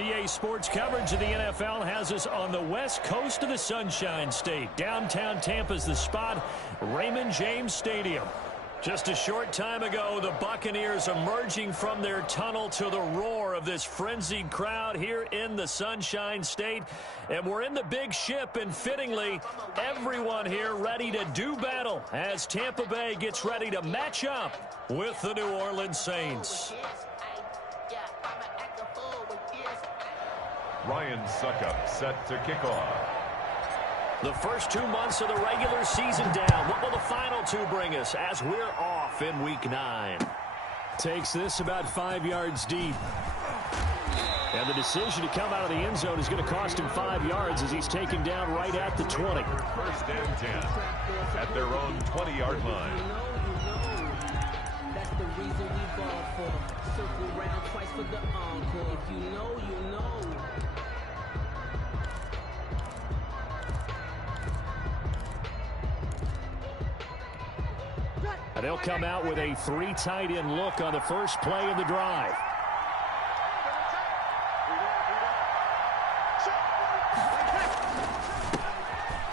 EA Sports coverage of the NFL has us on the west coast of the Sunshine State. Downtown Tampa's the spot, Raymond James Stadium. Just a short time ago, the Buccaneers emerging from their tunnel to the roar of this frenzied crowd here in the Sunshine State. And we're in the big ship, and fittingly, everyone here ready to do battle as Tampa Bay gets ready to match up with the New Orleans Saints. Ryan Suckup set to kick off. The first 2 months of the regular season down. What will the final two bring us as we're off in Week 9? Takes this about 5 yards deep. And the decision to come out of the end zone is going to cost him 5 yards as he's taken down right at the 20. First and 10 at their own 20-yard line. That's the reason we ball for. Circle round twice for the encore. If you know, you know. And they'll come out with a 3 tight end look on the first play of the drive.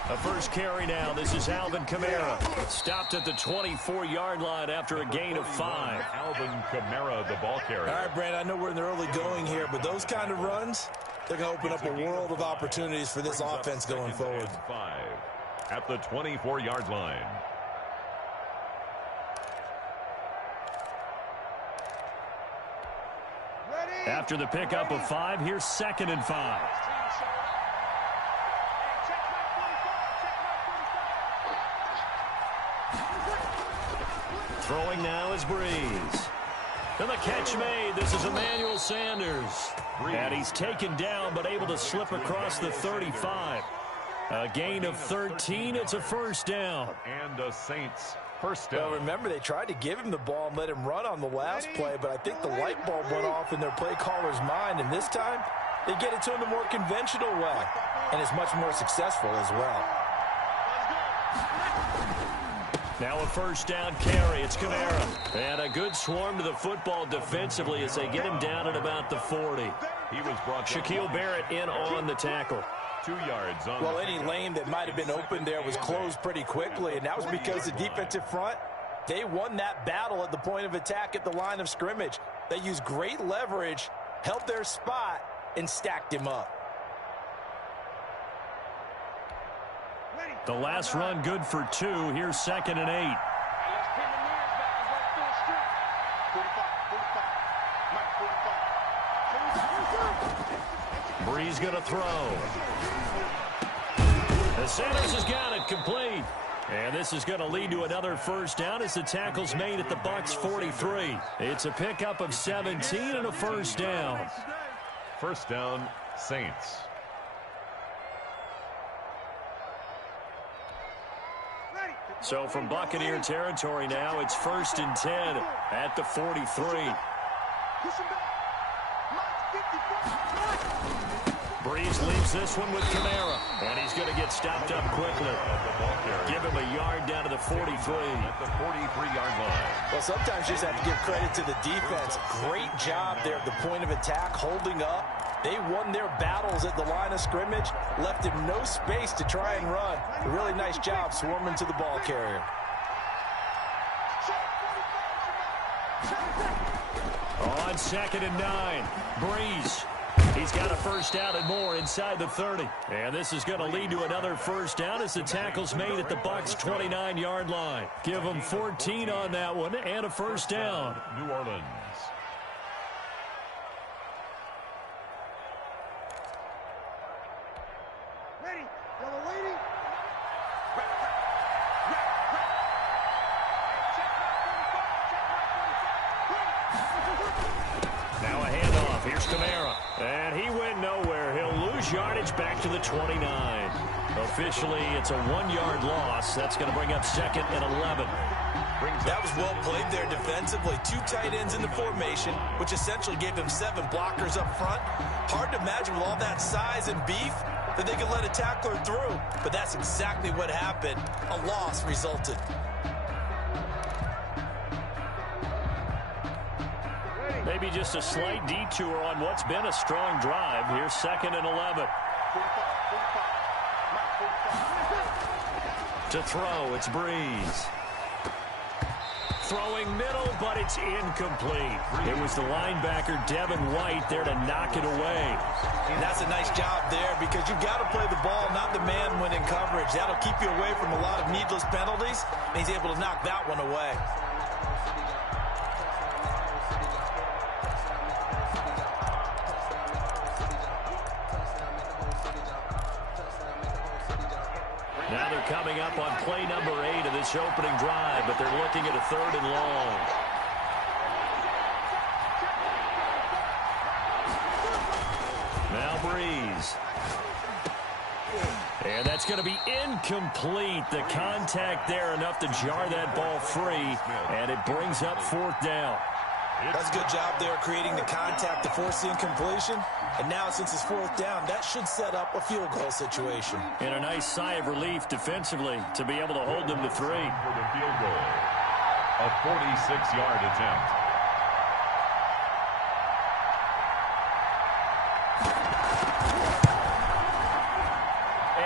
A first carry now. This is Alvin Kamara. Stopped at the 24-yard line after a gain of 5. Alvin Kamara, the ball carrier. All right, Brand, I know we're in the early going here, but those kind of runs, they're going to open up a world of opportunities for this offense going forward. 5 at the 24-yard line. After the pickup of 5, here's 2nd and 5. Throwing now is Breeze. And the catch made. This is Emmanuel Sanders. And he's taken down but able to slip across the 35. A gain of 13. It's a first down. And the Saints first down. Well, remember, they tried to give him the ball and let him run on the last play, but I think the light bulb went off in their play caller's mind, and this time they get it to him the more conventional way, and it's much more successful as well. Now a first down carry. It's Kamara. And a good swarm to the football defensively as they get him down at about the 40. He was brought Shaquille Barrett in on the tackle. 2 yards on. Well, any lane that might have been open there was closed pretty quickly, and that was because the defensive front, they won that battle at the point of attack at the line of scrimmage. They used great leverage, held their spot, and stacked him up. The last run good for 2. Here's 2nd and 8. Breeze going to throw. Sanders has got it complete. And this is going to lead to another first down as the tackle's made at the Bucs 43. It's a pickup of 17 and a first down. First down, Saints. So from Buccaneer territory now, it's 1st and 10 at the 43. Breeze leaves this one with Kamara, and he's going to get stopped up quickly. Give him a yard down to the 43. At the 43-yard line. Well, sometimes you just have to give credit to the defense. Great job there at the point of attack, holding up. They won their battles at the line of scrimmage, left him no space to try and run. A really nice job swarming to the ball carrier. On 2nd and 9, Breeze. He's got a first down and more inside the 30. And this is going to lead to another first down as the tackle's made at the Bucs 29-yard line. Give them 14 on that one and a first down. New Orleans. Now a handoff. Here's Kamara. And he went nowhere. He'll lose yardage back to the 29. Officially, it's a 1-yard loss. That's going to bring up 2nd and 11. That was well played there defensively. 2 tight ends in the formation, which essentially gave him 7 blockers up front. Hard to imagine with all that size and beef that they could let a tackler through. But that's exactly what happened. A loss resulted. They maybe just a slight detour on what's been a strong drive. Here's 2nd and 11. To throw, it's Breeze. Throwing middle, but it's incomplete. It was the linebacker, Devin White, there to knock it away. And that's a nice job there because you've got to play the ball, not the man when in coverage. That'll keep you away from a lot of needless penalties, and he's able to knock that one away. Now they're coming up on play number 8 of this opening drive, but they're looking at a 3rd and long. Now Breeze. And that's going to be incomplete. The contact there enough to jar that ball free, and it brings up 4th down. That's a good job there creating the contact to force the incompletion. And now since it's 4th down, that should set up a field goal situation. And a nice sigh of relief defensively to be able to hold them to 3. For the field goal, a 46-yard attempt.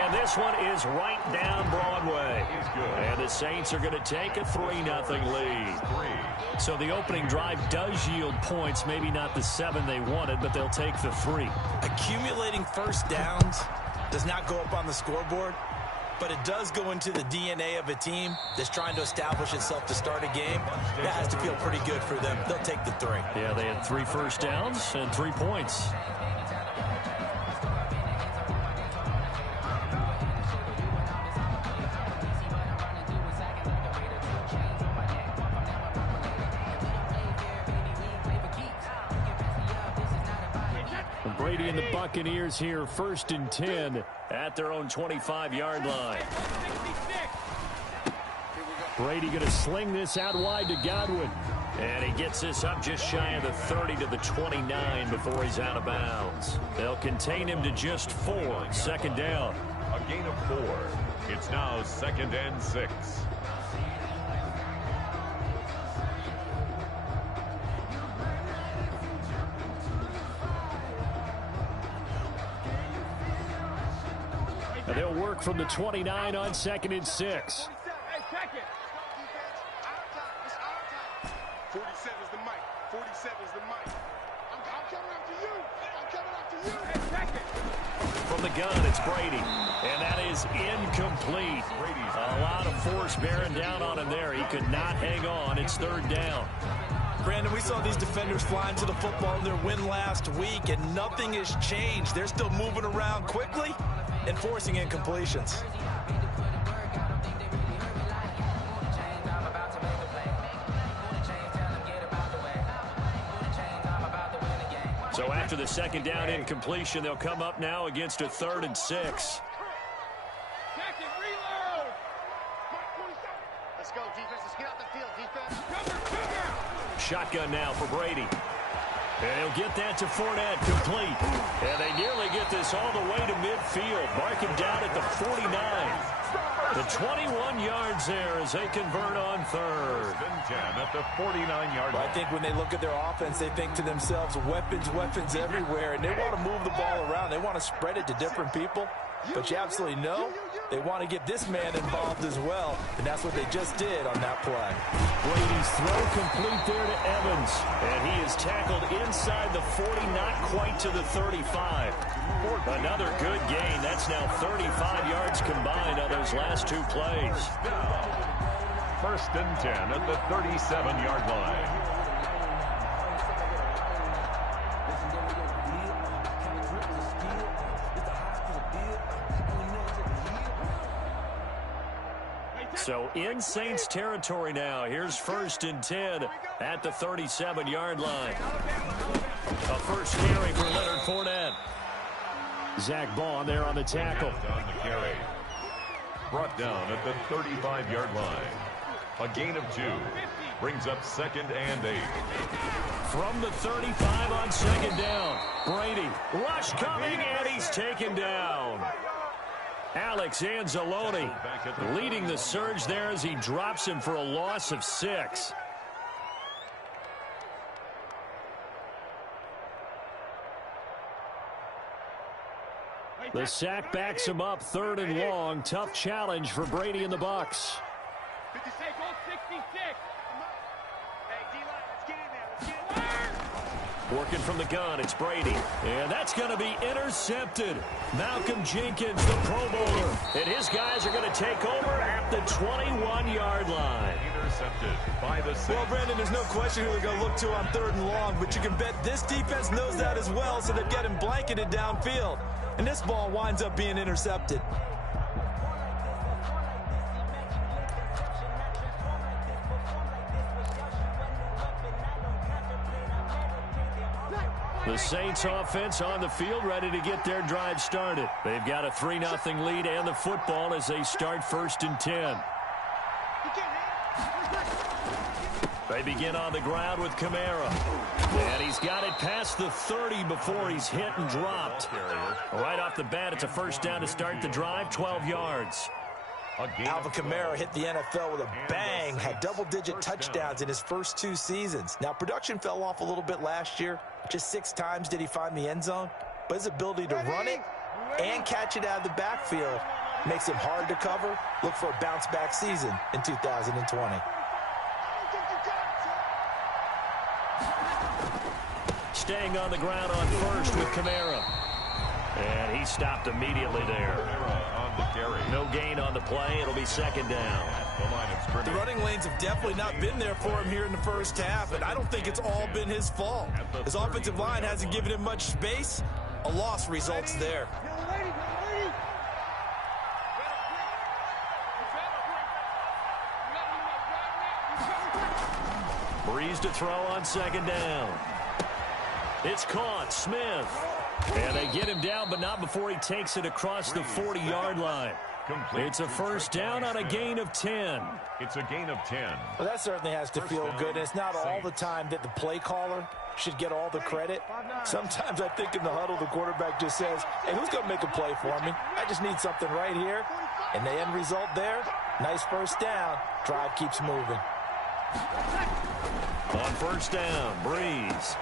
And this one is right down Broadway. And the Saints are going to take a 3-0 lead. So the opening drive does yield points, maybe not the 7 they wanted, but they'll take the 3. Accumulating first downs does not go up on the scoreboard, but it does go into the DNA of a team that's trying to establish itself to start a game. That has to feel pretty good for them. They'll take the 3. Yeah, they had 3 first downs and 3 points. Brady and the Buccaneers here, 1st and 10 at their own 25-yard line. Brady going to sling this out wide to Godwin. And he gets this up just shy of the 30 to the 29 before he's out of bounds. They'll contain him to just 4. 2nd down. A gain of 4. It's now 2nd and 6. And they'll work from the 29 on 2nd and 6. 47's the mic. 47's the mic. I'm coming after you. I'm coming after you. From the gun, it's Brady. And that is incomplete. A lot of force bearing down on him there. He could not hang on. It's 3rd down. Brandon, we saw these defenders flying to the football in their win last week, and nothing has changed. They're still moving around quickly and forcing incompletions. So after the 2nd down incompletion, they'll come up now against a 3rd and 6. Let's go, defense. Let's get out the field, defense. Shotgun now for Brady. And he'll get that to Fournette, complete. And they nearly get this all the way to midfield. Mark him down at the 49. The 21 yards there as they convert on 3rd. 10 at the 49-yard line. I think when they look at their offense, they think to themselves, weapons, weapons everywhere. And they want to move the ball around. They want to spread it to different people. But you absolutely know they want to get this man involved as well. And that's what they just did on that play. Brady's throw complete there to Evans. And he is tackled inside the 40, not quite to the 35. Another good gain. That's now 35 yards combined on those last 2 plays. 1st and 10 at the 37-yard line. So in Saints territory now. Here's 1st and 10 at the 37-yard line. A first carry for Leonard Fournette. Zach Bond there on the tackle. On the carry. Brought down at the 35-yard line. A gain of 2. Brings up 2nd and 8. From the 35 on 2nd down. Brady. Rush coming, and he's taken down. Alex Anzalone leading the surge there as he drops him for a loss of 6. The sack backs him up, 3rd and long. Tough challenge for Brady and the Bucs. 56, hold 66. Hey, D-line, let's get in there. Let's get in there. Working from the gun, it's Brady. And that's going to be intercepted. Malcolm Jenkins, the Pro Bowler. And his guys are going to take over at the 21-yard line. Intercepted by the Saints. Well, Brandon, there's no question who they're going to look to on 3rd and long, but you can bet this defense knows that as well, so they're getting blanketed downfield. And this ball winds up being intercepted. The Saints offense on the field, ready to get their drive started. They've got a 3-0 lead and the football as they start 1st and 10. They begin on the ground with Kamara. And he's got it past the 30 before he's hit and dropped. Right off the bat, it's a 1st down to start the drive, 12 yards. Alvin Kamara hit the NFL with a bang, had double-digit touchdowns in his first 2 seasons. Now, production fell off a little bit last year. Just 6 times did he find the end zone. But his ability to run it and catch it out of the backfield makes him hard to cover. Look for a bounce-back season in 2020. Staying on the ground on 1st with Kamara. And he stopped immediately there. On the carry. No gain on the play. It'll be 2nd down. The line of scrimmage. The running lanes have definitely not been there for him here in the first half, and I don't think it's all been his fault. His offensive line hasn't given him much space. A loss results there. Breeze to throw on 2nd down. It's caught. Smith. And they get him down, but not before he takes it across the 40-yard line. It's a 1st down on a gain of 10. It's a gain of 10. Well, that certainly has to feel good. And it's not all the time that the play caller should get all the credit. Sometimes I think in the huddle, the quarterback just says, hey, who's going to make a play for me? I just need something right here. And the end result there, nice 1st down. Drive keeps moving. On 1st down, Breeze.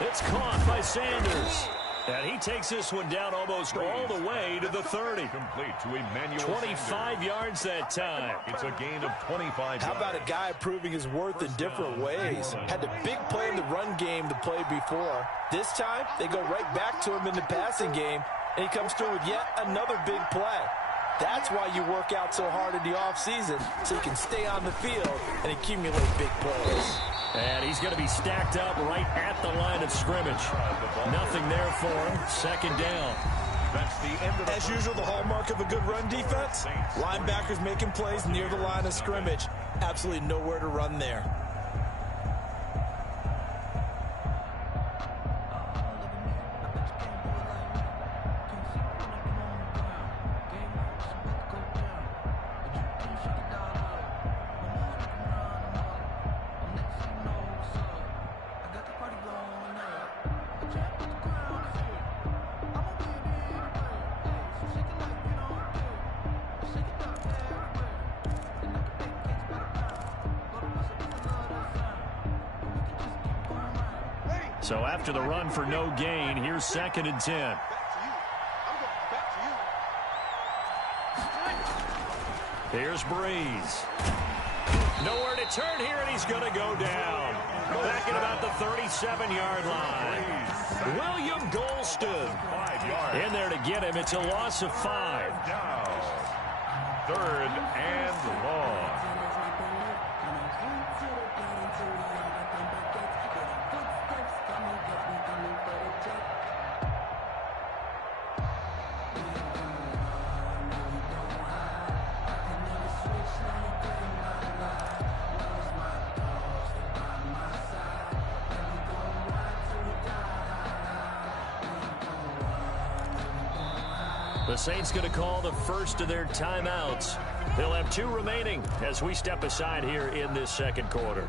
It's caught by Sanders. And he takes this one down almost all the way to the 30. Complete to Emmanuel 25 Sanders. yards that time. It's a gain of 25 How about a guy proving his worth in different ways? Had the big play in the run game to play before. This time, they go right back to him in the passing game, and he comes through with yet another big play. That's why you work out so hard in the offseason, so you can stay on the field and accumulate big plays. And he's going to be stacked up right at the line of scrimmage. Nothing there for him. 2nd down. That's the end of As usual, the hallmark of a good run defense, linebackers making plays near the line of scrimmage. Absolutely nowhere to run there. So after the run for no gain, here's 2nd and 10. Here's Breeze. Nowhere to turn here, and he's going to go down. Back at about the 37-yard line. William Golston in there to get him. It's a loss of 5. down. 3rd and long. The Saints going to call the first of their timeouts. They'll have 2 remaining as we step aside here in this 2nd quarter.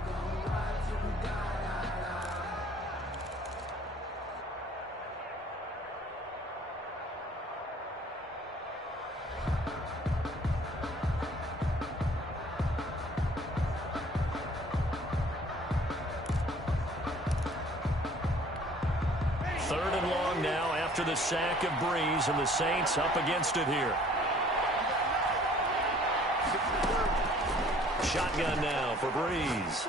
after the sack of Breeze, and the Saints up against it here. Shotgun now for Breeze.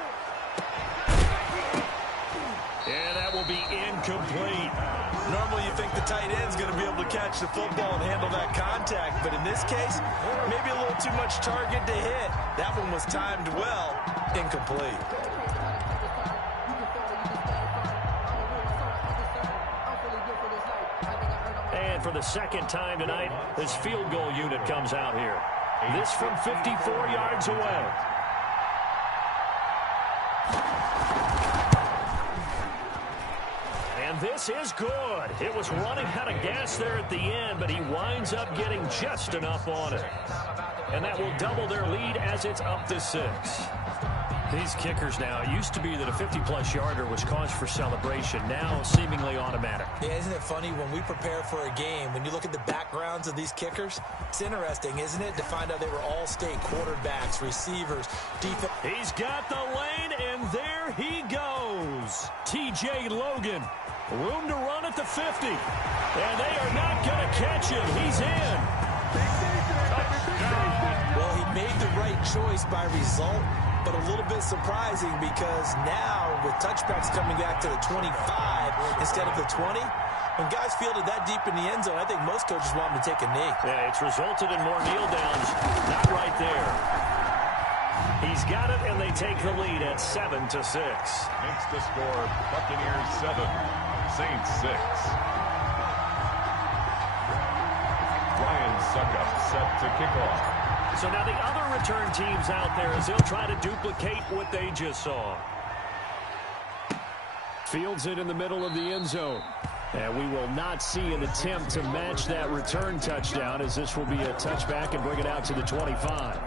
And that will be incomplete. Normally you think the tight end's going to be able to catch the football and handle that contact, but in this case, maybe a little too much target to hit. That one was timed well, incomplete. And for the second time tonight, this field goal unit comes out here. This from 54 yards away. And this is good. It was running out of gas there at the end, but he winds up getting just enough on it. And that will double their lead as it's up to 6. These kickers now, it used to be that a 50-plus yarder was cause for celebration. Now seemingly automatic. Yeah, isn't it funny when we prepare for a game, when you look at the backgrounds of these kickers, it's interesting, isn't it, to find out they were all-state quarterbacks, receivers, defense. He's got the lane, and there he goes. T.J. Logan, room to run at the 50. And they are not going to catch him. He's in. Well, he made the right choice by result, but a little bit surprising because now with touchbacks coming back to the 25 instead of the 20, when guys fielded that deep in the end zone, I think most coaches want them to take a knee. Yeah, it's resulted in more kneel downs. Not right there. He's got it, and they take the lead at 7-6. Makes the score Buccaneers 7, Saints 6. Ryan Suckup set to kick off. So now the other return teams out there as they'll try to duplicate what they just saw. Fields it in the middle of the end zone. And we will not see an attempt to match that return touchdown, as this will be a touchback and bring it out to the 25.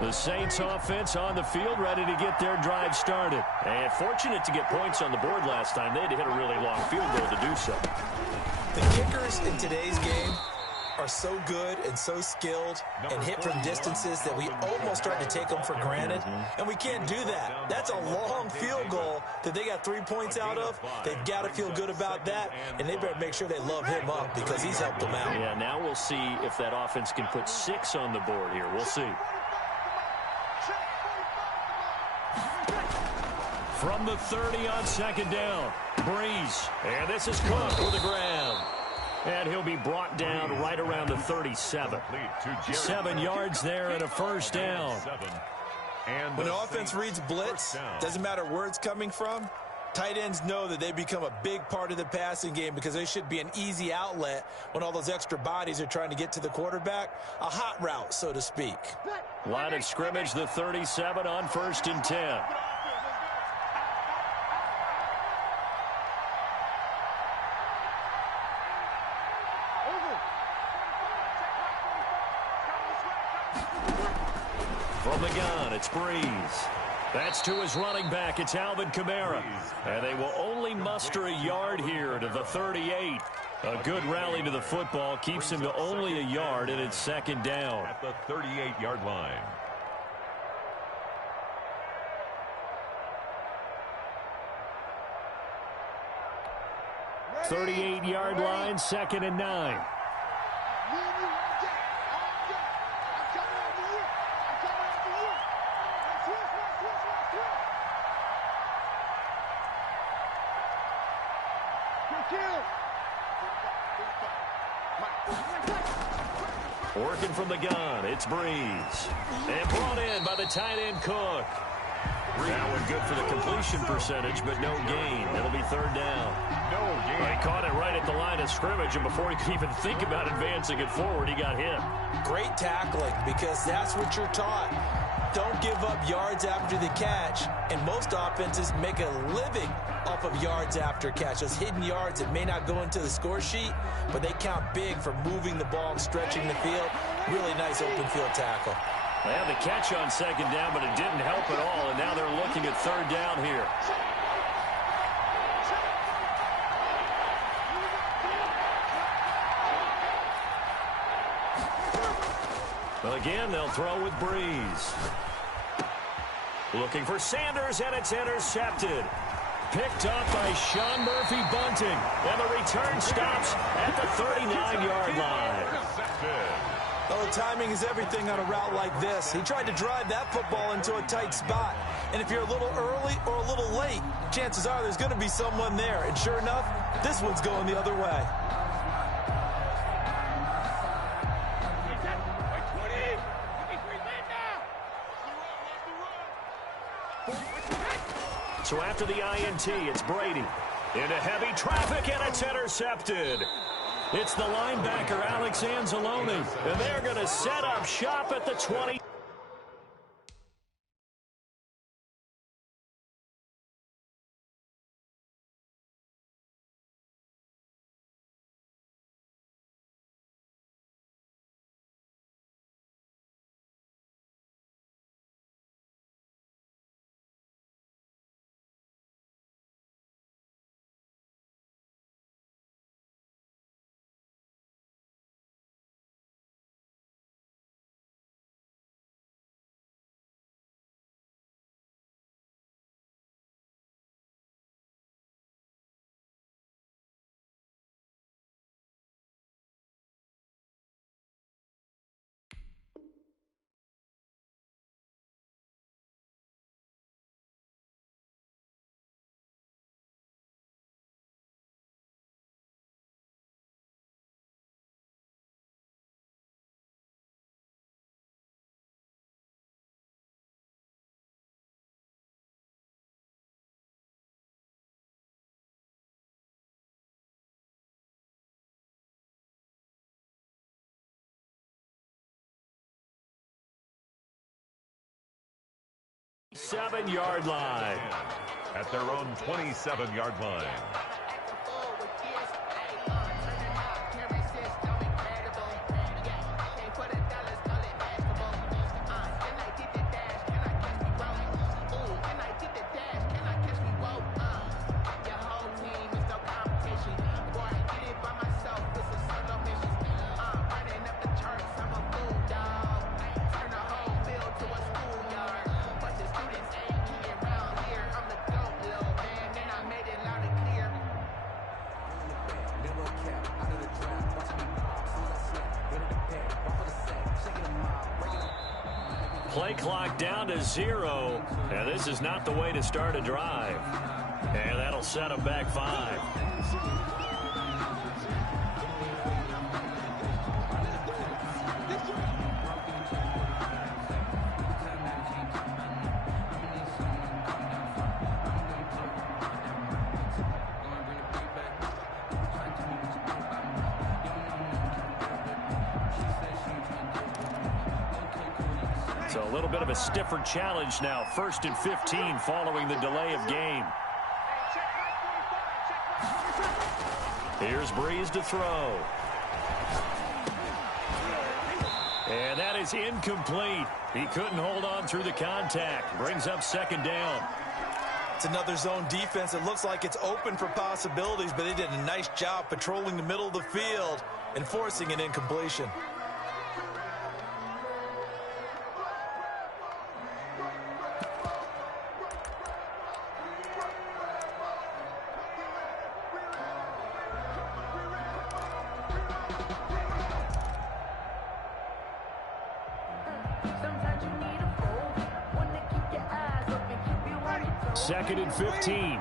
The Saints offense on the field, ready to get their drive started. And fortunate to get points on the board last time. They had to hit a really long field goal to do so. The kickers in today's game are so good and so skilled and hit from distances that we almost start to take them for granted. And we can't do that. That's a long field goal that they got 3 points out of. They've got to feel good about that, and they better make sure they love him up because he's helped them out. Yeah, now we'll see if that offense can put 6 on the board here. We'll see. From the 30 on second down, Breeze. And this is Cook with a grab. And he'll be brought down right around the 37. 7 yards there and a first down. When the offense reads blitz, doesn't matter where it's coming from, tight ends know that they become a big part of the passing game because they should be an easy outlet when all those extra bodies are trying to get to the quarterback. A hot route, so to speak. Line of scrimmage, the 37 on 1st and 10. From the gun, it's Breeze. That's to his running back. It's Alvin Kamara. And they will only muster a yard here to the 38. A good rally to the football keeps him to only a yard, and it's second down. At the 38-yard line. Ready? 38-yard line, 2nd and 9. Working from the gun, it's Breeze. And brought in by the tight end Cook. That one good for the completion percentage, but no gain. It'll be 3rd down. No gain. He caught it right at the line of scrimmage, and before he could even think about advancing it forward, he got hit. Great tackling, because that's what you're taught. Don't give up yards after the catch, and most offenses make a living off of yards after catch. Those hidden yards that may not go into the score sheet, but they count big for moving the ball and stretching the field. Really nice open field tackle. They had the catch on 2nd down, but it didn't help at all, and now they're looking at 3rd down here. Well, again, they'll throw with Breeze. Looking for Sanders, and it's intercepted. Picked up by Sean Murphy-Bunting. And the return stops at the 39-yard line. Well, timing is everything on a route like this. He tried to drive that football into a tight spot. And if you're a little early or a little late, chances are there's going to be someone there. And sure enough, this one's going the other way. So after the INT, it's Brady. Into heavy traffic, and it's intercepted. It's the linebacker, Alex Anzalone. And they're going to set up shop at the 20. Seven-yard line. At their own 27-yard line. Play clock down to 0. And this is not the way to start a drive. And that'll set them back 5. So a little bit of a stiffer challenge now. 1st and 15 following the delay of game. Here's Breeze to throw. And that is incomplete. He couldn't hold on through the contact. Brings up 2nd down. It's another zone defense. It looks like it's open for possibilities, but they did a nice job patrolling the middle of the field and forcing an incompletion. Second and 15. Come on.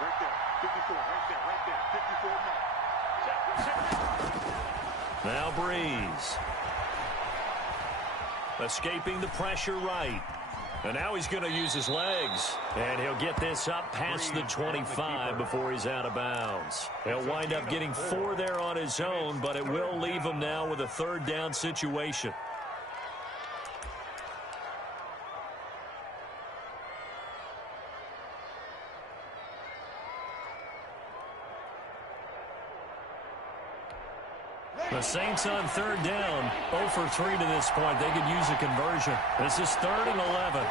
Right there. 54. Right there. 54 now. Now Breeze. Escaping the pressure right. And now he's going to use his legs. And he'll get this up past the 25 before he's out of bounds. He'll wind up getting 4 there on his own, but it will leave him now with a 3rd down situation. The Saints on 3rd down, 0 for 3 to this point. They could use a conversion. This is 3rd and 11.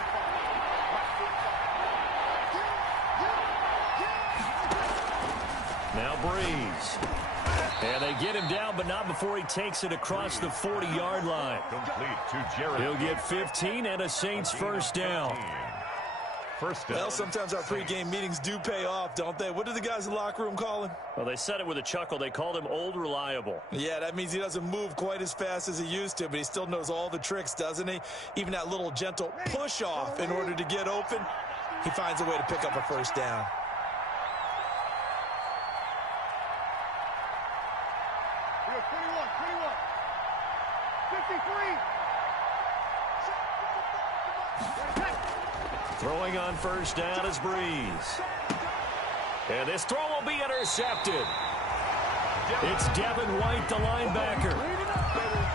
Now Breeze. And they get him down, but not before he takes it across the 40-yard line. Complete to Jared. He'll get 15 and a Saints first down. First down. Well, sometimes our pregame meetings do pay off, don't they? What do the guys in the locker room call him? Well, they said it with a chuckle. They called him Old Reliable. Yeah, that means he doesn't move quite as fast as he used to, but he still knows all the tricks, doesn't he? Even that little gentle push-off in order to get open, he finds a way to pick up a first down. We have 21. 53. Throwing on first down is Breeze. And this throw will be intercepted. It's Devin White, the linebacker.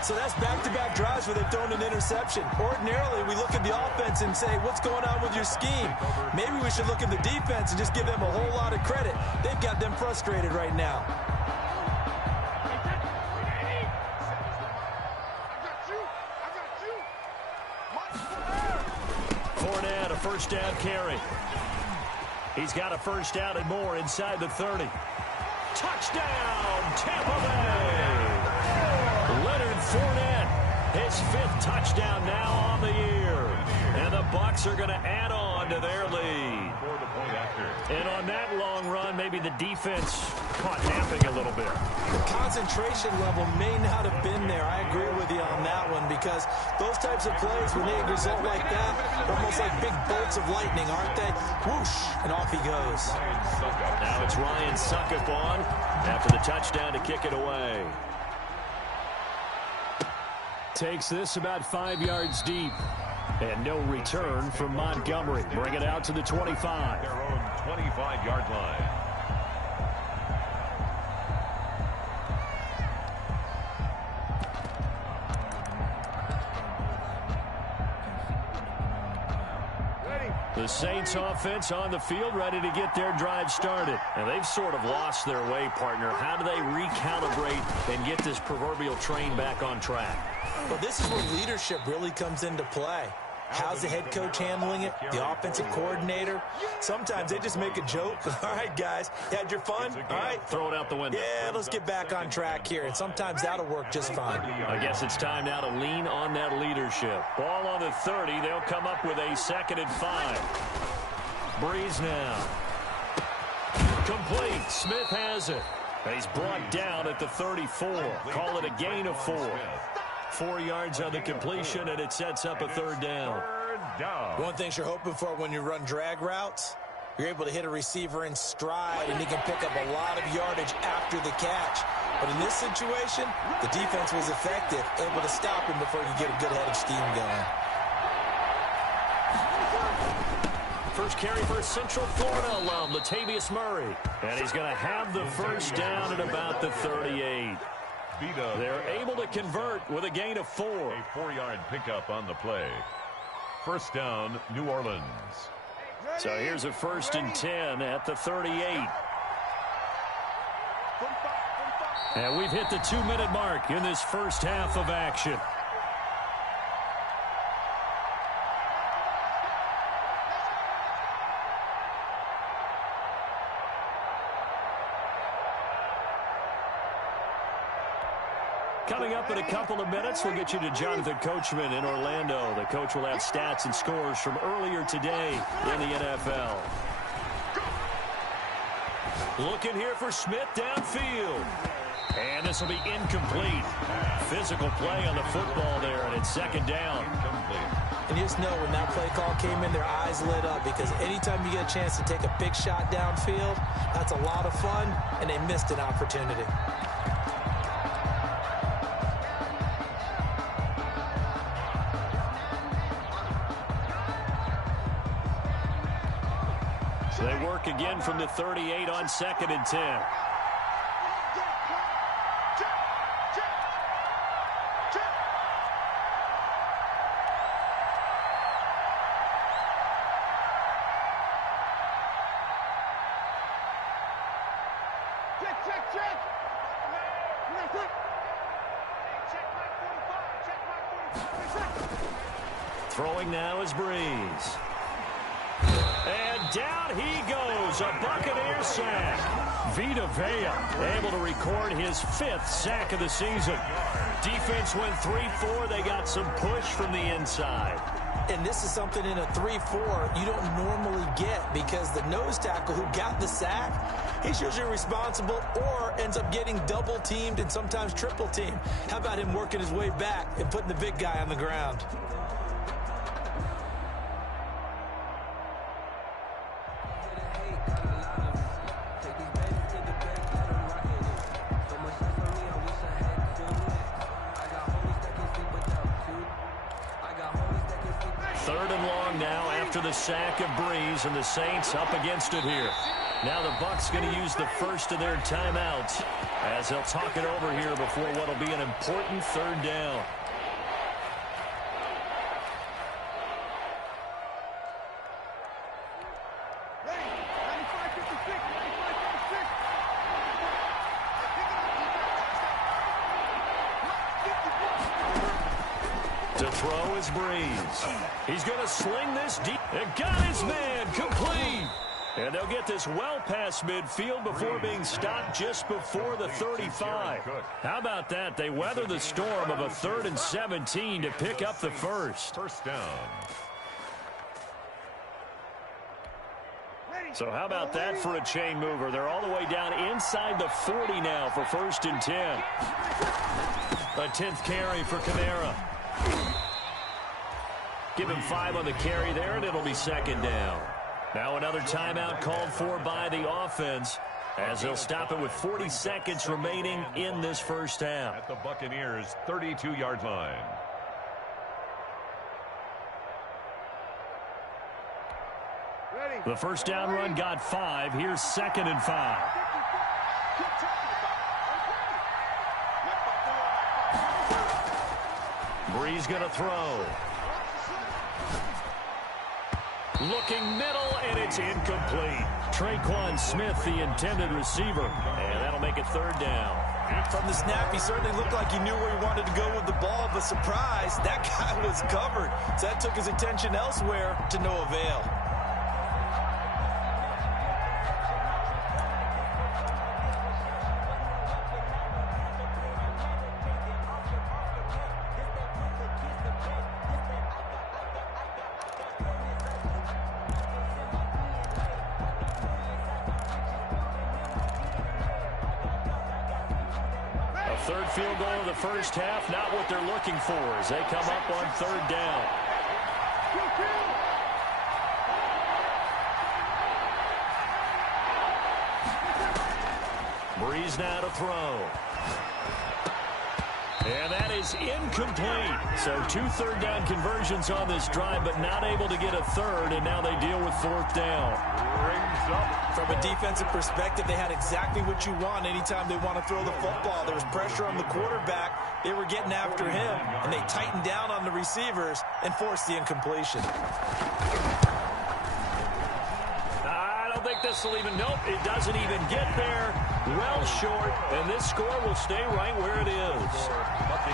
So that's back-to-back drives where they've thrown an interception. Ordinarily, we look at the offense and say, what's going on with your scheme? Maybe we should look at the defense and just give them a whole lot of credit. They've got them frustrated right now. Fournette, a first down carry. He's got a first down and more inside the 30. Touchdown, Tampa Bay! Leonard Fournette, his 5th touchdown now on the year. And the Bucs are going to add on to their lead. And on that long run, maybe the defense caught napping a little bit. The concentration level may not have been there. I agree with you on that one, because those types of plays, when they result like that, they're almost like big bolts of lightning, aren't they? Whoosh, and off he goes. Now it's Ryan Suckup on after the touchdown to kick it away. Takes this about 5 yards deep. And no return from Montgomery. Bring it out to the 25. Their own 25-yard line. The Saints offense on the field, ready to get their drive started. And they've sort of lost their way, partner. How do they recalibrate and get this proverbial train back on track? Well, this is where leadership really comes into play. How's the head coach handling it? The offensive coordinator? Sometimes they just make a joke. All right, guys, you had your fun? All right. Throw it out the window. Yeah, let's get back on track here. And sometimes that'll work just fine. I guess it's time now to lean on that leadership. Ball on the 30. They'll come up with a 2nd and 5. Breeze now. Complete. Smith has it. And he's brought down at the 34. Call it a gain of 4. 4 yards on the completion, and it sets up a 3rd down. One thing you're hoping for when you run drag routes, you're able to hit a receiver in stride, and he can pick up a lot of yardage after the catch. But in this situation, the defense was effective, able to stop him before he could get a good head of steam going. First carry for Central Florida alum, Latavius Murray. And he's going to have the first down at about the 38. They're able to convert with a gain of 4. A 4-yard pickup on the play. First down, New Orleans. So here's a 1st and 10 at the 38. And we've hit the 2-minute mark in this first half of action. Coming up in a couple of minutes, we'll get you to Jonathan Coachman in Orlando. The coach will have stats and scores from earlier today in the NFL. Looking here for Smith downfield. And this will be incomplete. Physical play on the football there, and it's 2nd down. And you just know when that play call came in, their eyes lit up, because anytime you get a chance to take a big shot downfield, that's a lot of fun, and they missed an opportunity. They work again from the 38 on 2nd and 10. Throwing now is Breeze. And down he goes, a Buccaneer sack. Vita Vea able to record his 5th sack of the season. Defense went 3-4. They got some push from the inside. And this is something in a 3-4 you don't normally get, because the nose tackle who got the sack, he's usually responsible or ends up getting double teamed and sometimes triple teamed. How about him working his way back and putting the big guy on the ground? The sack of Breeze, and the Saints up against it here. Now the Bucs going to use the first of their timeouts as they'll talk it over here before what will be an important 3rd down. To throw is Breeze. He's going to sling this deep. It got his man complete. And they'll get this well past midfield before being stopped just before the 35. How about that? They weather the storm of a 3rd and 17 to pick up the first. First down. So how about that for a chain mover? They're all the way down inside the 40 now for 1st and 10. A 10th carry for Kamara. Give him 5 on the carry there, and it'll be 2nd down. Now another timeout called for by the offense as they'll stop it with 40 seconds remaining in this first half. At the Buccaneers' 32-yard line. The first down run got 5. Here's 2nd and 5. Breeze going to throw. Looking middle, and it's incomplete. Traquan Smith, the intended receiver, and that'll make it 3rd down. From the snap, he certainly looked like he knew where he wanted to go with the ball, but surprise, that guy was covered. So that took his attention elsewhere to no avail. Third field goal of the first half, not what they're looking for as they come up on 3rd down. Breeze now to throw. And that is incomplete. So 2 3rd down conversions on this drive, but not able to get a 3rd, and now they deal with 4th down. Rings up. From a defensive perspective, they had exactly what you want anytime they want to throw the football. There was pressure on the quarterback. They were getting after him, and they tightened down on the receivers and forced the incompletion. I don't think this will even, nope, it doesn't even get there. Well short, and this score will stay right where it is.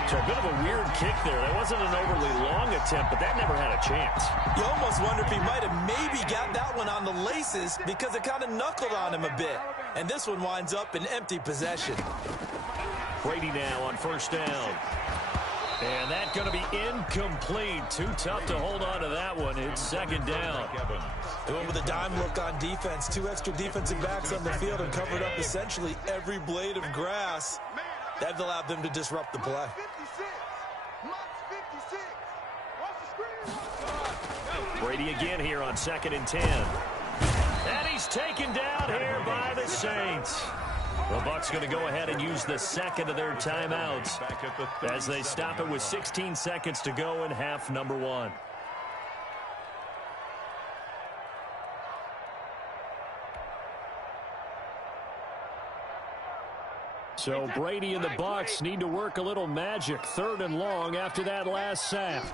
So a bit of a weird kick there. That wasn't an overly long attempt, but that never had a chance. You almost wonder if he might have maybe got that one on the laces because it kind of knuckled on him a bit. And this one winds up in empty possession. Brady now on 1st down. And that's going to be incomplete. Too tough to hold on to that one. It's 2nd down. They went with a dime look on defense. 2 extra defensive backs on the field and covered up essentially every blade of grass. That allowed them to disrupt the play. Brady again here on 2nd and 10. And he's taken down here by the Saints. The Bucs going to go ahead and use the 2nd of their timeouts as they stop it with 16 seconds to go in half number 1. So Brady and the Bucs need to work a little magic. 3rd and long after that last sack.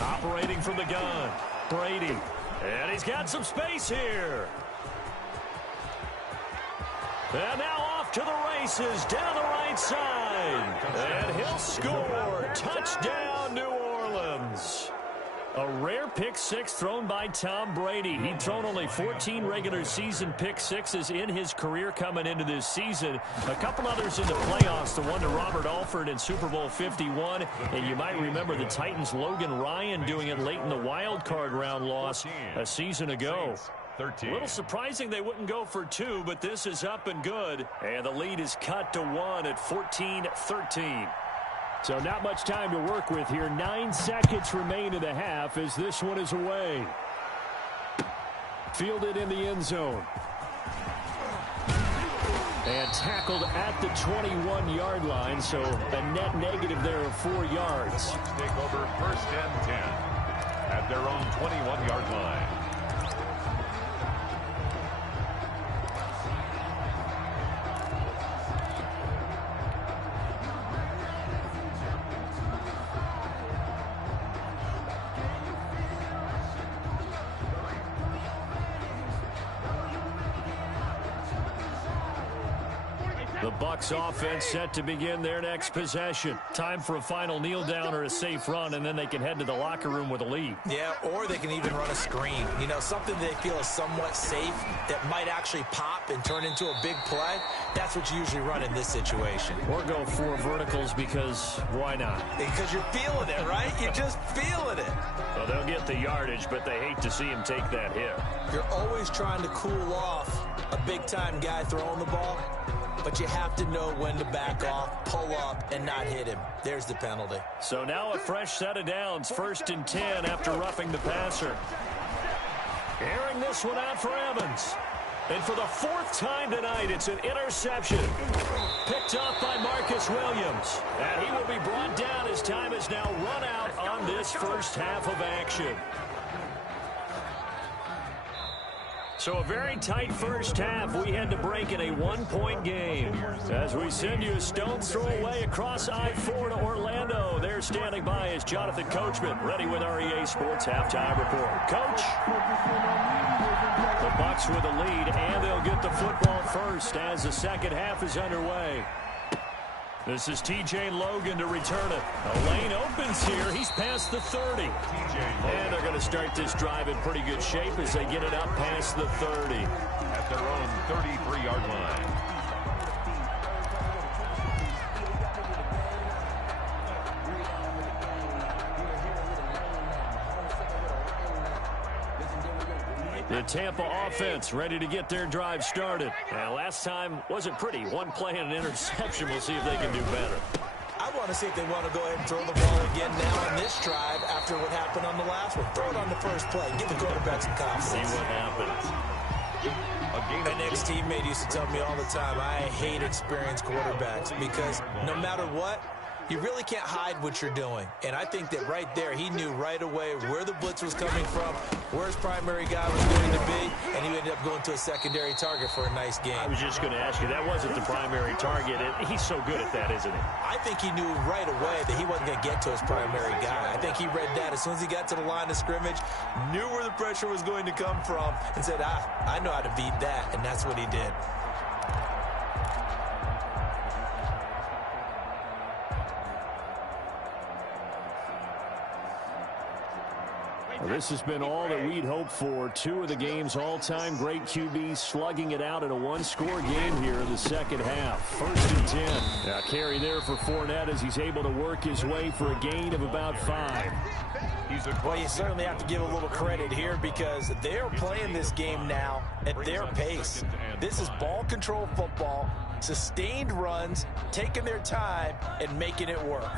Operating from the gun, Brady. And he's got some space here. And now off to the races down the right side. And he'll score. Touchdown, New Orleans. A rare pick six thrown by Tom Brady. He'd thrown only 14 regular season pick sixes in his career coming into this season. A couple others in the playoffs, the one to Robert Alford in Super Bowl 51. And you might remember the Titans' Logan Ryan doing it late in the wild card round loss a season ago. 13. A little surprising they wouldn't go for two, but this is up and good. And the lead is cut to 1 at 14-13. So not much time to work with here. 9 seconds remain in the half as this one is away. Fielded in the end zone. And tackled at the 21-yard line, so a net negative there of 4 yards. The Bucs take over 1st and 10 at their own 21-yard line. The Bucs offense set to begin their next possession. Time for a final kneel down or a safe run, and then they can head to the locker room with a lead. Yeah, or they can even run a screen. You know, something they feel is somewhat safe that might actually pop and turn into a big play. That's what you usually run in this situation. Or go 4 verticals because why not? Because you're feeling it, right? You're just feeling it. Well, they'll get the yardage, but they hate to see him take that hit. You're always trying to cool off a big-time guy throwing the ball, but you have to know when to back off, pull up, and not hit him. There's the penalty. So now a fresh set of downs, 1st and 10 after roughing the passer. Airing this one out for Evans. And for the 4th time tonight, it's an interception. Picked off by Marcus Williams. And he will be brought down as time is now run out on this first half of action. So a very tight first half. We had to break in a 1-point game. As we send you a stone's throw away across I-4 to Orlando. There standing by is Jonathan Coachman, ready with our EA Sports Halftime Report. Coach? The Bucs with a lead, and they'll get the football first as the second half is underway. This is T.J. Logan to return it. A lane opens here. He's past the 30. And they're going to start this drive in pretty good shape as they get it up past the 30. At their own 33-yard line. The Tampa offense ready to get their drive started. And last time wasn't pretty. One play and an interception. We'll see if they can do better. I want to see if they want to go ahead and throw the ball again now on this drive after what happened on the last one. Throw it on the first play. Give the quarterback some confidence. See what happens. An ex-teammate used to tell me all the time, I hate experienced quarterbacks because no matter what, you really can't hide what you're doing. And I think that right there, he knew right away where the blitz was coming from, where his primary guy was going to be, and he ended up going to a secondary target for a nice game. I was just going to ask you, that wasn't the primary target. He's so good at that, isn't he? I think he knew right away that he wasn't going to get to his primary guy. I think he read that as soon as he got to the line of scrimmage, knew where the pressure was going to come from, and said, I know how to beat that, and that's what he did. Well, this has been all that we'd hoped for. 2 of the game's all-time great QBs slugging it out in a one-score game here in the second half. 1st and 10. Now carry there for Fournette as he's able to work his way for a gain of about 5. Well, you certainly have to give a little credit here because they're playing this game now at their pace. This is ball control football, sustained runs, taking their time, and making it work.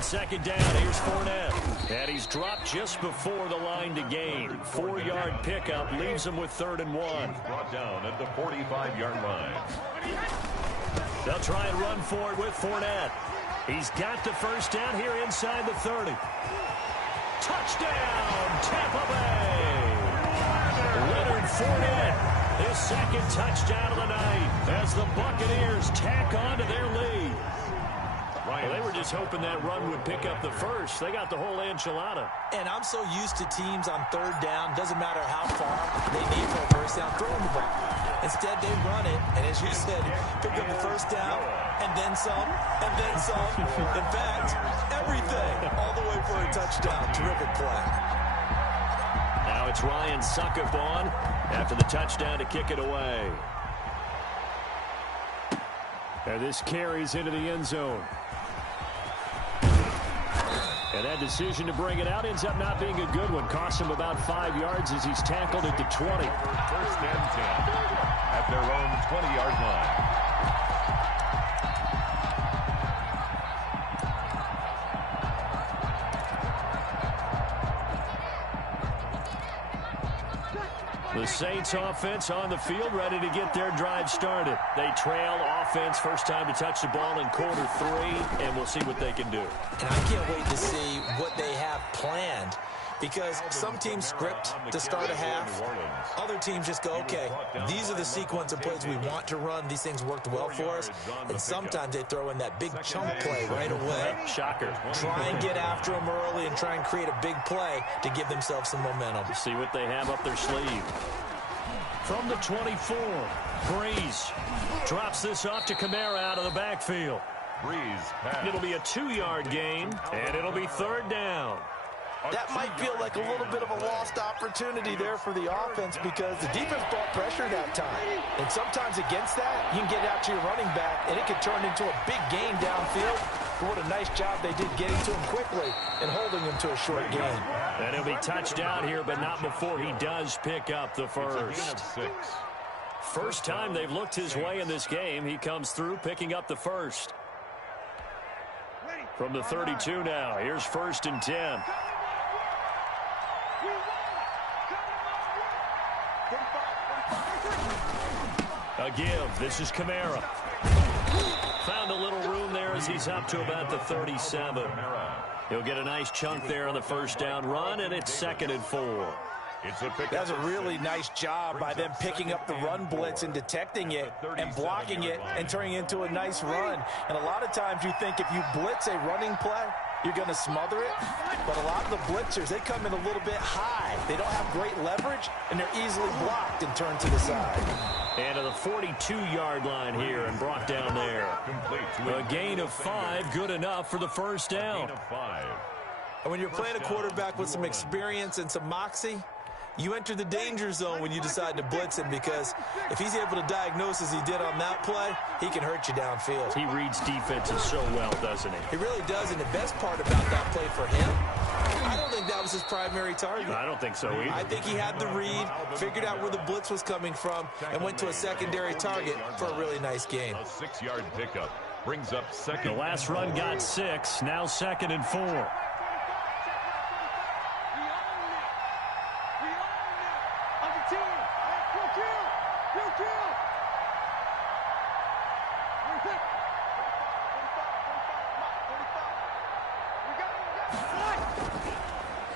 Second down, here's Fournette. And he's dropped just before the line to gain. 4-yard pickup leaves him with 3rd and 1. Brought down at the 45-yard line. They'll try and run for it with Fournette. He's got the first down here inside the 30. Touchdown, Tampa Bay! Leonard Fournette, his second touchdown of the night as the Buccaneers tack on to their lead. Well, they were just hoping that run would pick up the first. They got the whole enchilada. And I'm so used to teams on third down, doesn't matter how far they need for a first down, throwing the ball. Instead, they run it, and as you said, pick up the first down, and then some, and then some. In fact, everything, all the way for a touchdown. Terrific play. Now it's Ryan Suckup on after the touchdown to kick it away. And this carries into the end zone. And that decision to bring it out ends up not being a good one. Costs him about 5 yards as he's tackled at the 20. First and 10 at their own 20-yard line. The Saints offense on the field, ready to get their drive started. They trail offense, first time to touch the ball in quarter 3, and we'll see what they can do. And I can't wait to see what they have planned, because some teams script to start a half. Other teams just go, okay, these are the sequence of plays we want to run. These things worked well for us. And sometimes they throw in that big chunk play right away. Shocker. Try and get after them early and try and create a big play to give themselves some momentum. See what they have up their sleeve. From the 24, Breeze drops this off to Kamara out of the backfield. Breeze pass. It'll be a 2-yard gain, and it'll be third down. That might feel like a little bit of a lost opportunity there for the offense, because the defense brought pressure that time. And sometimes against that, you can get out to your running back, and it could turn into a big gain downfield. But what a nice job they did getting to him quickly and holding him to a short gain. And he'll be touchdown here, but not before he does pick up the first. First time they've looked his way in this game. He comes through picking up the first. From the 32 now, here's first and 10. A give. This is Kamara. Found a little room there as he's up to about the 37. He'll get a nice chunk there on the first down run, and it's 2nd and 4. That's a really nice job by them picking up the run blitz and detecting it and blocking it and turning it into a nice run. And a lot of times you think if you blitz a running play, you're going to smother it. But a lot of the blitzers, they come in a little bit high. They don't have great leverage, and they're easily blocked and turned to the side. And to the 42-yard line here and brought down there. A gain of 5, good enough for the first down. And when you're playing a quarterback with some experience and some moxie, you enter the danger zone when you decide to blitz him, because if he's able to diagnose as he did on that play, he can hurt you downfield. He reads defenses so well, doesn't he? He really does, and the best part about that play for him, I don't think that was his primary target. I don't think so either. I think he had the read, figured out where the blitz was coming from, and went to a secondary target for a really nice gain. A 6-yard pickup brings up second. The last run got 6, now 2nd and 4.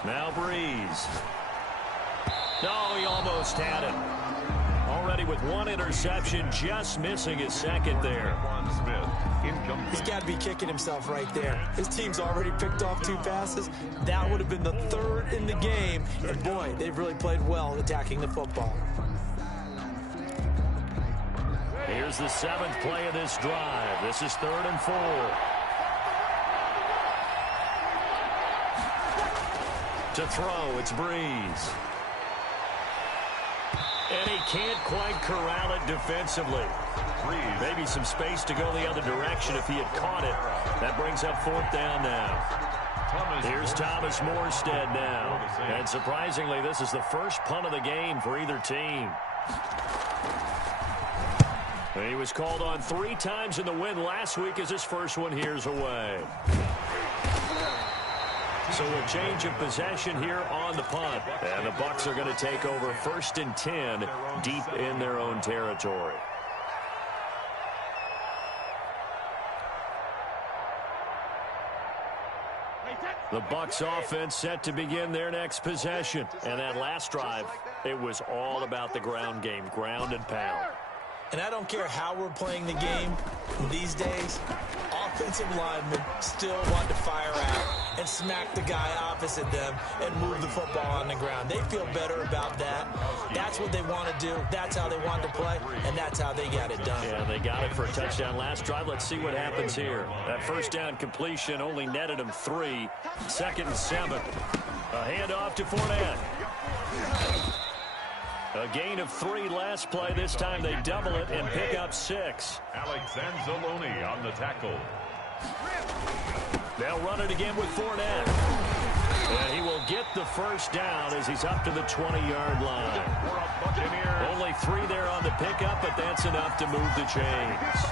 Now Breeze. No, he almost had it. Already with 1 interception, just missing his 2nd there. He's got to be kicking himself right there. His team's already picked off 2 passes. That would have been the 3rd in the game. And boy, they've really played well attacking the football. Here's the 7th play of this drive. This is 3rd and 4. To throw, it's Breeze. And he can't quite corral it defensively. Maybe some space to go the other direction if he had caught it. That brings up 4th down now. Here's Thomas Morstead now. And surprisingly, this is the first punt of the game for either team. He was called on 3 times in the win last week as his first one here's away. So a change of possession here on the punt. And the Bucs are going to take over 1st and 10 deep in their own territory. The Bucs offense set to begin their next possession. And that last drive, it was all about the ground game, ground and pound. And I don't care how we're playing the game these days, offensive linemen still want to fire out and smack the guy opposite them and move the football on the ground. They feel better about that. That's what they want to do. That's how they want to play, and that's how they got it done. Yeah, they got it for a touchdown last drive. Let's see what happens here. That first down completion only netted them 3. 2nd and 7. A handoff to Fournette. A gain of 3 last play. This time they double it and pick up 6. Alex Anzalone on the tackle. They'll run it again with Fournette. And he will get the first down as he's up to the 20-yard line. Only 3 there on the pickup, but that's enough to move the chains.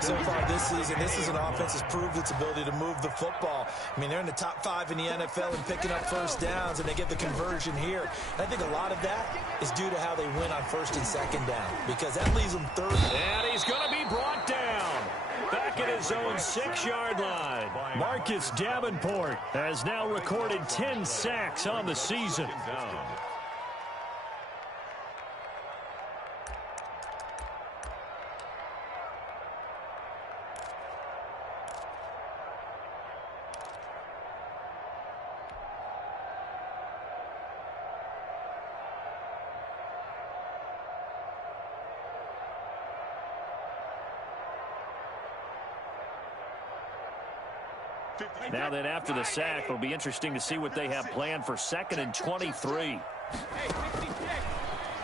So far this season, this is an offense that's proved its ability to move the football. I mean, they're in the top 5 in the NFL in picking up first downs, and they get the conversion here. And I think a lot of that is due to how they win on 1st and 2nd down, because that leaves them 3rd. And he's going to be brought down. Back at his own 6-yard line. Marcus Davenport has now recorded 10 sacks on the season. Now then, after the sack, it'll be interesting to see what they have planned for 2nd and 23.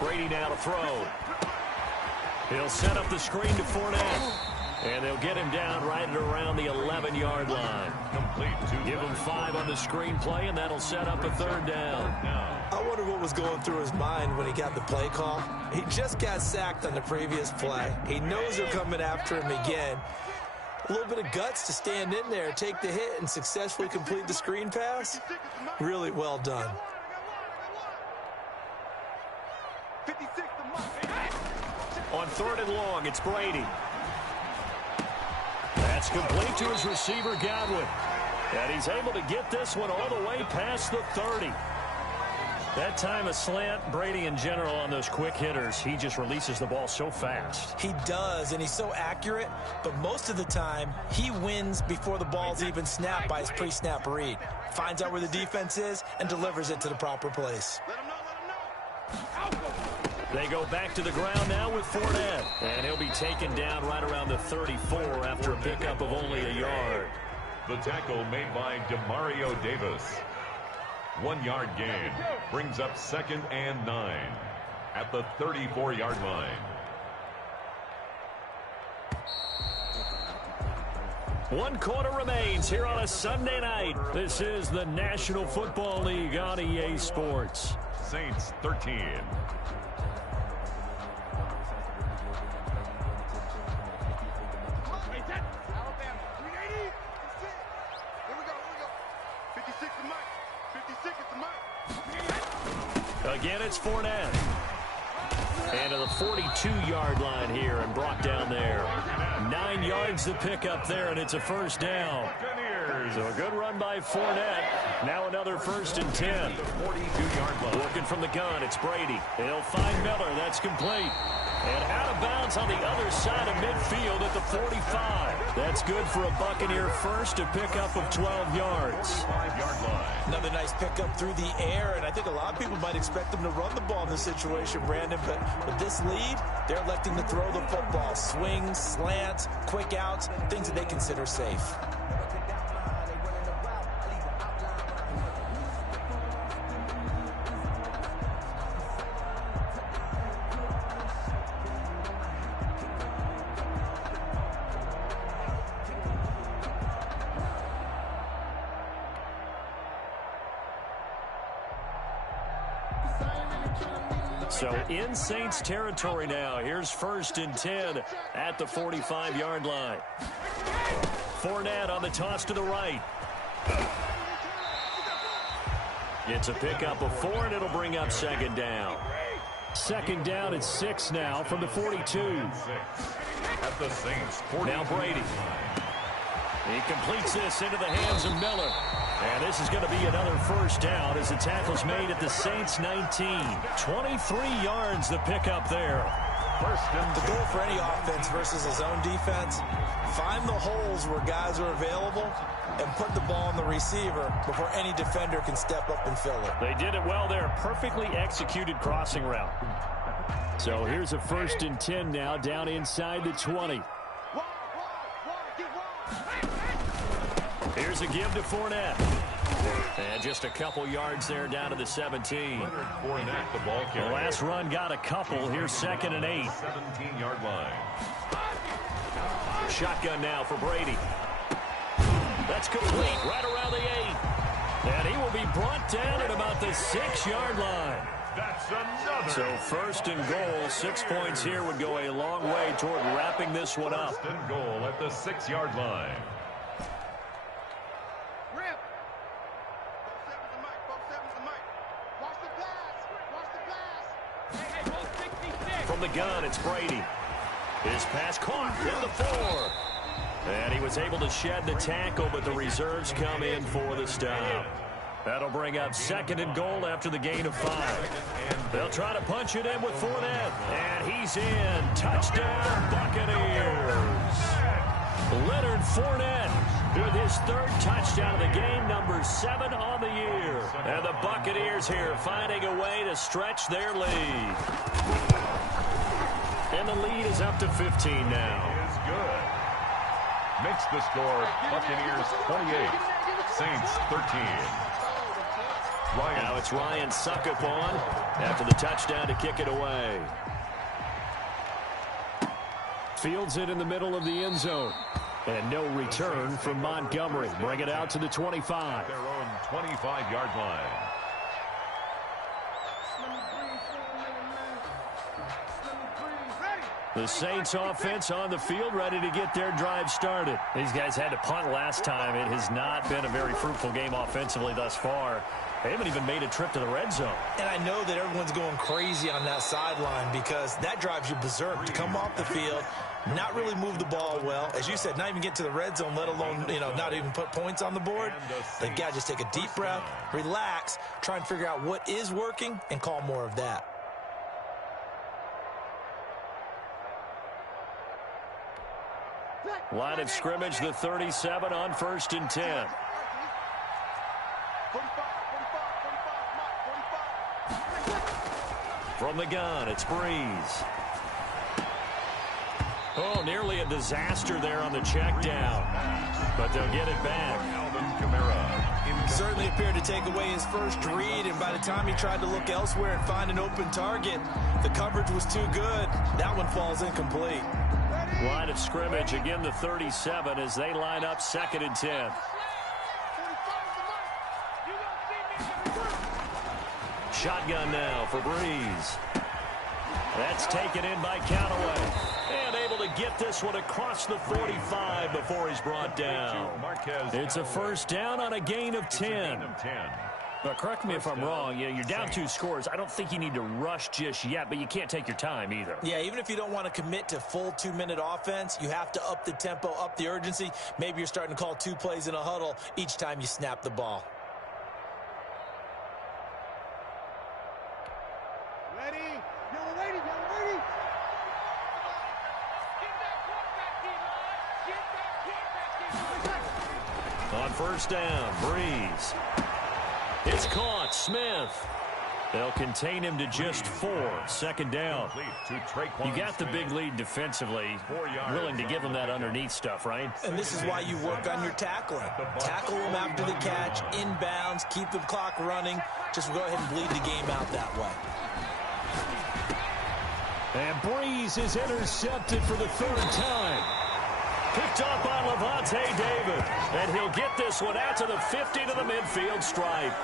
Brady now to throw. He'll set up the screen to Fournette. And they'll get him down right at around the 11-yard line. Give him 5 on the screen play, and that'll set up a 3rd down. I wonder what was going through his mind when he got the play call. He just got sacked on the previous play. He knows they're coming after him again. A little bit of guts to stand in there, take the hit, and successfully complete the screen pass. Really well done. On 3rd and long, it's Brady. That's complete to his receiver, Godwin. And he's able to get this one all the way past the 30. That time a slant, Brady in general on those quick hitters, he just releases the ball so fast. He does, and he's so accurate, but most of the time he wins before the ball's even snapped by his pre-snap read. Finds out where the defense is and delivers it to the proper place. They go back to the ground now with Fournette, and he'll be taken down right around the 34 after a pickup of only a yard. The tackle made by Demario Davis. 1-yard gain brings up 2nd and 9 at the 34-yard line. One quarter remains here on a Sunday night. This is the National Football League on EA Sports. Saints 13. Again, it's Fournette. And to the 42-yard line here and brought down there. 9 yards to pick up there, and it's a first down. So a good run by Fournette. Now another 1st and 10. 42-yard line. Working from the gun, it's Brady. He'll find Miller. That's complete. And out of bounds on the other side of midfield at the 45. That's good for a Buccaneer first, a pickup of 12 yards. 5-yard line. Another nice pickup through the air, and I think a lot of people might expect them to run the ball in this situation, Brandon, but with this lead, they're electing to throw the football. Swings, slants, quick outs, things that they consider safe. So in Saints territory now. Here's 1st and 10 at the 45-yard line. Fournette on the toss to the right. It's a pickup of 4, and it'll bring up 2nd down. 2nd down at 6 now from the 42. At the Saints 40. Now Brady. He completes this into the hands of Miller. And this is going to be another first down as the tackle's made at the Saints 19. 23 yards the pickup there. The goal for any offense versus a zone defense, find the holes where guys are available and put the ball on the receiver before any defender can step up and fill it. They did it well there. Perfectly executed crossing route. So here's a 1st and 10 now down inside the 20. Here's a give to Fournette. And just a couple yards there down to the 17. Fournette, the ball carrier. The last run got a couple. Here's 2nd and 8. 17-yard line. Shotgun now for Brady. That's complete right around the 8. And he will be brought down at about the 6-yard line. That's another. So 1st and goal, 6 points here would go a long way toward wrapping this one up. 1st and goal at the 6-yard line. From the gun, it's Brady. His pass caught in the 4. And he was able to shed the tackle, but the reserves come in for the stop. That'll bring up 2nd and goal after the gain of 5. They'll try to punch it in with Fournette. And he's in. Touchdown, Buccaneers. Leonard Fournette with his 3rd touchdown of the game, number 7 on the year. And the Buccaneers here finding a way to stretch their lead. And the lead is up to 15 now. Is good. Makes the score Buccaneers 28, Saints 13. Now it's Ryan Suckup on after the touchdown to kick it away. Fields it in the middle of the end zone. And no return from Montgomery. Bring it out to the 25. Their own 25-yard line. The Saints offense on the field, ready to get their drive started. These guys had to punt last time. It has not been a very fruitful game offensively thus far. They haven't even made a trip to the red zone. And I know that everyone's going crazy on that sideline because that drives you berserk to come off the field, not really move the ball well. As you said, not even get to the red zone, let alone, not even put points on the board. They got to just take a deep breath, relax, try and figure out what is working, and call more of that. Line of scrimmage, the 37 on 1st and 10. From the gun, it's Breeze. Oh, nearly a disaster there on the check down. But they'll get it back. Certainly appeared to take away his first read, and by the time he tried to look elsewhere and find an open target, the coverage was too good. That one falls incomplete. Line of scrimmage, again the 37 as they line up 2nd and 10. Shotgun now for Breeze. That's taken in by Callaway. And able to get this one across the 45 before he's brought down. It's a 1st down on a gain of 10. But correct me if I'm wrong, you're down 2 scores. I don't think you need to rush just yet, but you can't take your time either. Yeah, even if you don't want to commit to full 2-minute offense, you have to up the tempo, up the urgency. Maybe you're starting to call 2 plays in a huddle each time you snap the ball. Ready? You're ready, you're ready. On 1st down, Breeze. It's caught. Smith. They'll contain him to just 4. 2nd down. You got the big lead defensively. Willing to give him that underneath stuff, right? And this is why you work on your tackling. Tackle them after the catch, inbounds, keep the clock running. Just go ahead and bleed the game out that way. And Breeze is intercepted for the 3rd time. Picked up by Levante David. And he'll get this one out to the 50 to the midfield stripe.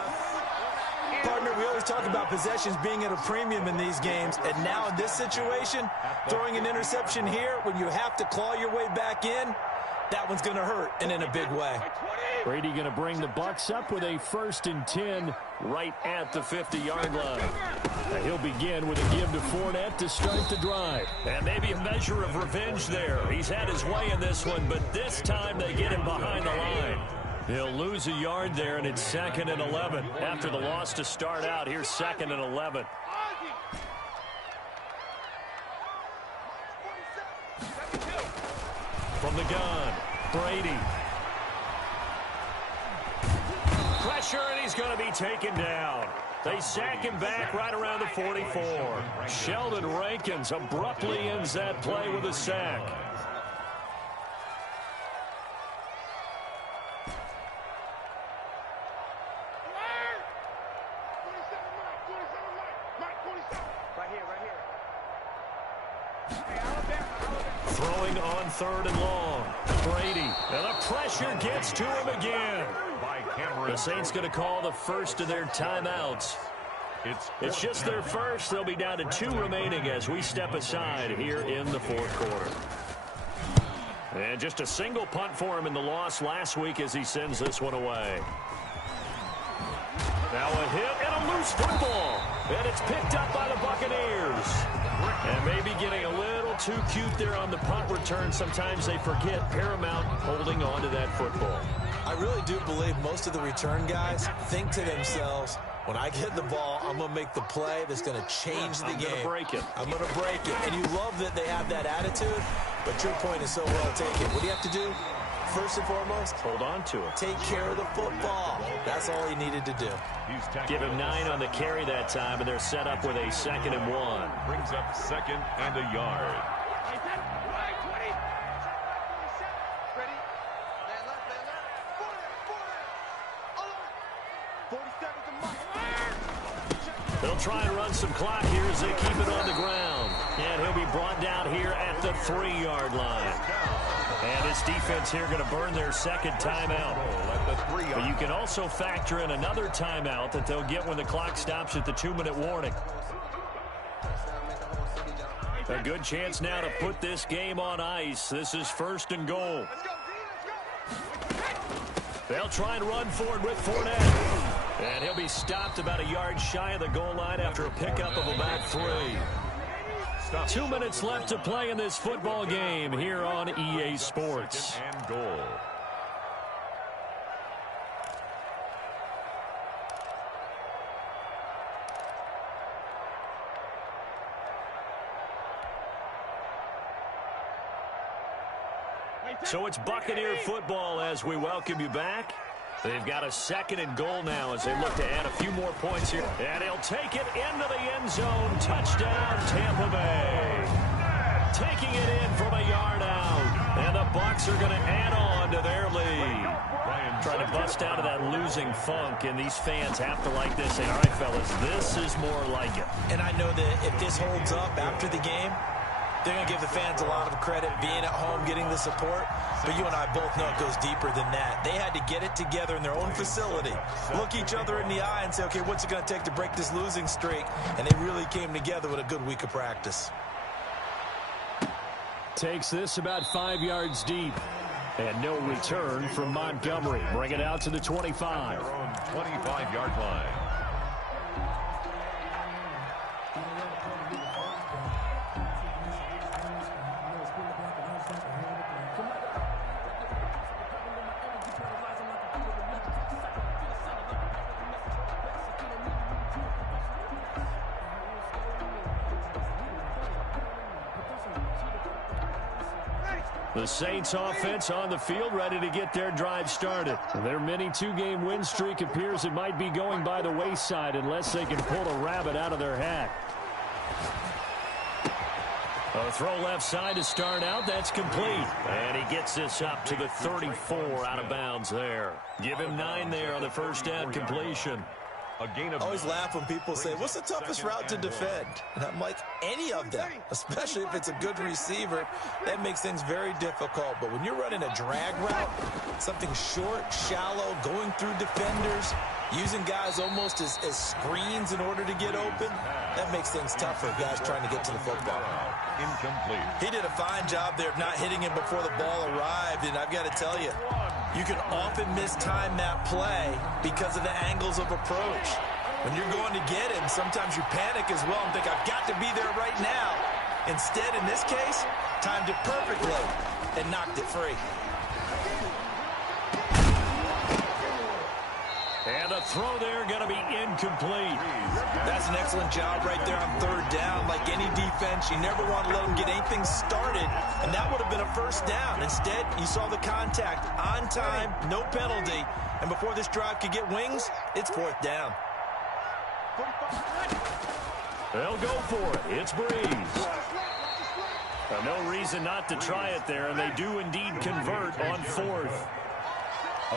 Partner, we always talk about possessions being at a premium in these games, and now in this situation, throwing an interception here when you have to claw your way back in, that one's going to hurt, and in a big way. Brady going to bring the Bucs up with a 1st and 10 right at the 50-yard line. And he'll begin with a give to Fournette to start the drive. And maybe a measure of revenge there. He's had his way in this one, but this time they get him behind the line. He'll lose a yard there, and it's 2nd and 11. After the loss to start out, here's 2nd and 11. From the gun, Brady. Pressure, and he's going to be taken down. They sack him back right around the 44. Sheldon Rankins abruptly ends that play with a sack. Throwing on 3rd and long. Brady. And the pressure gets to him again. The Saints going to call the first of their timeouts. It's just their first. They'll be down to 2 remaining as we step aside here in the 4th quarter. And just a single punt for him in the loss last week as he sends this one away. Now a hit and a loose football. And it's picked up by the Buccaneers. And maybe getting a little too cute there on the punt return. Sometimes they forget Paramount holding on to that football. I really do believe most of the return guys think to themselves, when I get the ball, I'm going to make the play that's going to change the game. I'm going to break it. I'm going to break it. And you love that they have that attitude, but your point is so well taken. What do you have to do? First and foremost, hold on to it. Take care of the football. That's all he needed to do. Give him 9 on the carry that time, and they're set up with a 2nd and 1. Brings up 2nd and a yard. They'll try and run some clock here as they keep it on the ground. And he'll be brought down here at the 3-yard line. And this defense here going to burn their 2nd timeout. But you can also factor in another timeout that they'll get when the clock stops at the 2-minute warning. A good chance now to put this game on ice. This is 1st and goal. They'll try and run forward with Fournette. And he'll be stopped about a yard shy of the goal line after a pickup of about 3. 2 minutes left to play in this football game here on EA Sports. And goal. So it's Buccaneer football as we welcome you back. They've got a 2nd and goal now as they look to add a few more points here. And he'll take it into the end zone. Touchdown, Tampa Bay. Taking it in from a yard out. And the Bucs are going to add on to their lead. Trying to bust out of that losing funk, and these fans have to like this. Say, all right, fellas, this is more like it. And I know that if this holds up after the game, they're going to give the fans a lot of credit being at home, getting the support. But you and I both know it goes deeper than that. They had to get it together in their own facility, look each other in the eye and say, okay, what's it going to take to break this losing streak? And they really came together with a good week of practice. Takes this about 5 yards deep. And no return from Montgomery. Bring it out to the 25. Their own 25-yard line. The Saints offense on the field, ready to get their drive started. Their mini 2-game win streak appears it might be going by the wayside unless they can pull a rabbit out of their hat. A throw left side to start out. That's complete. And he gets this up to the 34 out of bounds there. Give him 9 there on the first down completion. A gain of I always laugh when people say, what's the toughest route to defend? And I'm like, any of them, especially if it's a good receiver. That makes things very difficult. But when you're running a drag route, something short, shallow, going through defenders, using guys almost as screens in order to get open, that makes things tougher, guys trying to get to the football. incomplete. He did a fine job there of not hitting him before the ball arrived, and I've got to tell you, you can often mistime that play because of the angles of approach. When you're going to get him, sometimes you panic as well and think, I've got to be there right now. Instead, in this case, timed it perfectly and knocked it free. And a throw there going to be incomplete. That's an excellent job right there on third down. Like any defense, you never want to let them get anything started, and that would have been a first down. Instead, you saw the contact on time, no penalty, and before this drive could get wings, it's fourth down. They'll go for it. It's Breeze. No reason not to try it there, and they do indeed convert on fourth.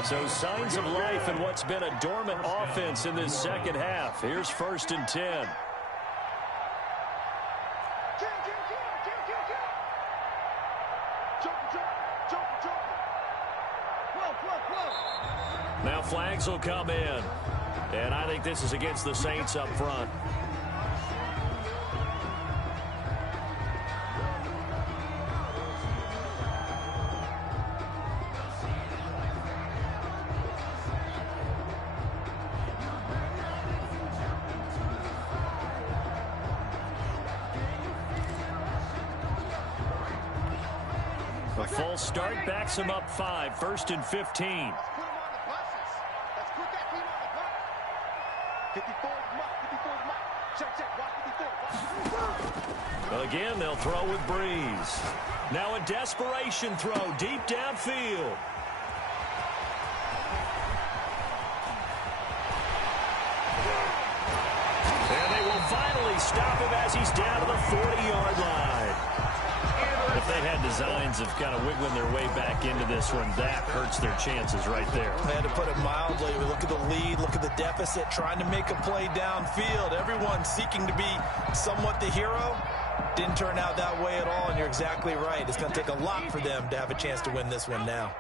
So signs of life in what's been a dormant offense in this second half. Here's 1st and 10. Now flags will come in. And I think this is against the Saints up front. A full start backs him up 5, 1st and 15. Again, they'll throw with Breeze. Now a desperation throw deep downfield. And they will finally stop him as he's down to the 40-yard line. If they had designs of kind of wiggling their way back into this one, that hurts their chances right there. I had to put it mildly. Look at the lead, look at the deficit, trying to make a play downfield. Everyone seeking to be somewhat the hero. Didn't turn out that way at all, and you're exactly right. It's going to take a lot for them to have a chance to win this one now.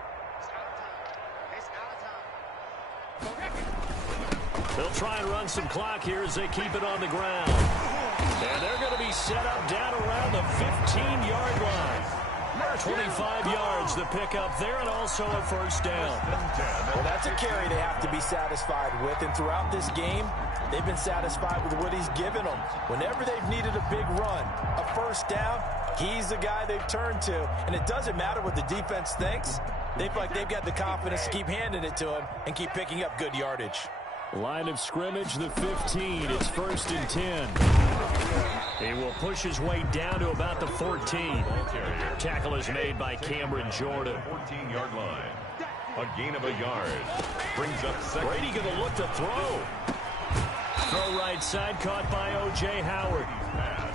They'll try and run some clock here as they keep it on the ground. And they're going to be set up down around the 15-yard line. 25 yards to pick up there, and also a first down. Well, that's a carry they have to be satisfied with, and throughout this game, they've been satisfied with what he's given them. Whenever they've needed a big run, a first down, he's the guy they've turned to. And it doesn't matter what the defense thinks. They feel like they've got the confidence to keep handing it to him and keep picking up good yardage. Line of scrimmage, the 15. It's 1st and 10. He will push his way down to about the 14. Tackle is made by Cameron Jordan. 14-yard line. A gain of a yard. Brings up second. Brady going to look to throw. Throw right side, caught by O.J. Howard.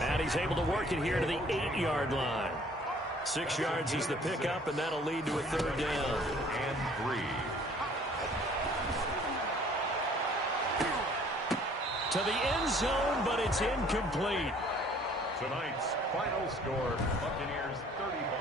And he's able to work it here to the 8-yard line. 6 yards is the pickup, and that'll lead to a third down. And 3. To the end zone, but it's incomplete. Tonight's final score, Buccaneers 35.